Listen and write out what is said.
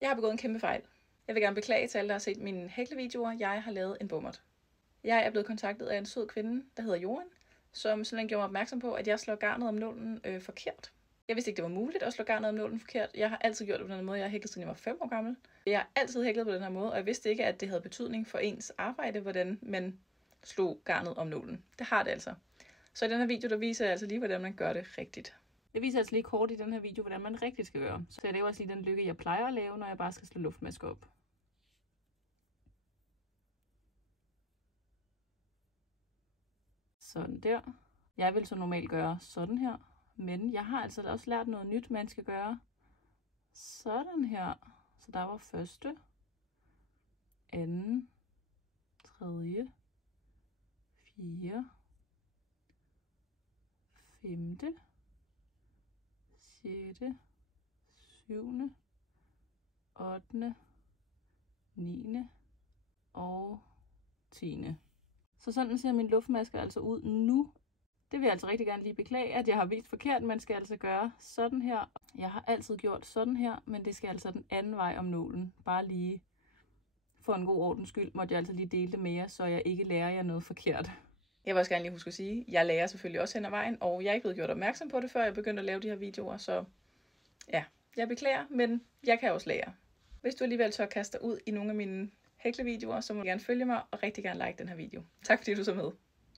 Jeg har begået en kæmpe fejl. Jeg vil gerne beklage til alle, der har set mine hæklevideoer. Jeg har lavet en bommert. Jeg er blevet kontaktet af en sød kvinde, der hedder Johan, som simpelthen gjorde mig opmærksom på, at jeg slår garnet om nålen forkert. Jeg vidste ikke, det var muligt at slå garnet om nålen forkert. Jeg har altid gjort det på den måde. Jeg har hæklet, siden jeg var 5 år gammel. Jeg har altid hæklet på den her måde, og jeg vidste ikke, at det havde betydning for ens arbejde, hvordan man slog garnet om nålen. Det har det altså. Så i den her video, der viser jeg altså lige, hvordan man gør det rigtigt. Jeg viser altså lige kort i den her video, hvordan man rigtigt skal gøre. Så jeg laver også lige den lykke, jeg plejer at lave, når jeg bare skal slå luftmasker op. Sådan der. Jeg vil så normalt gøre sådan her, men jeg har altså også lært noget nyt, man skal gøre. Sådan her. Så der var første, anden, tredje, fjerde, femte, sjette, syvende, ottende, niende og tiende. Så sådan ser min luftmaske altså ud nu. Det vil jeg altså rigtig gerne lige beklage, at jeg har vist forkert. Man skal altså gøre sådan her. Jeg har altid gjort sådan her, men det skal altså den anden vej om nålen. Bare lige for en god ordens skyld måtte jeg altså lige dele det med jer, så jeg ikke lærer jer noget forkert. Jeg vil også gerne lige huske at sige, at jeg lærer selvfølgelig også hen ad vejen, og jeg er ikke blevet gjort opmærksom på det, før jeg begyndte at lave de her videoer, så ja, jeg beklager, men jeg kan også lære. Hvis du alligevel tør kaste dig ud i nogle af mine hæklevideoer, så må du gerne følge mig og rigtig gerne like den her video. Tak fordi du så med.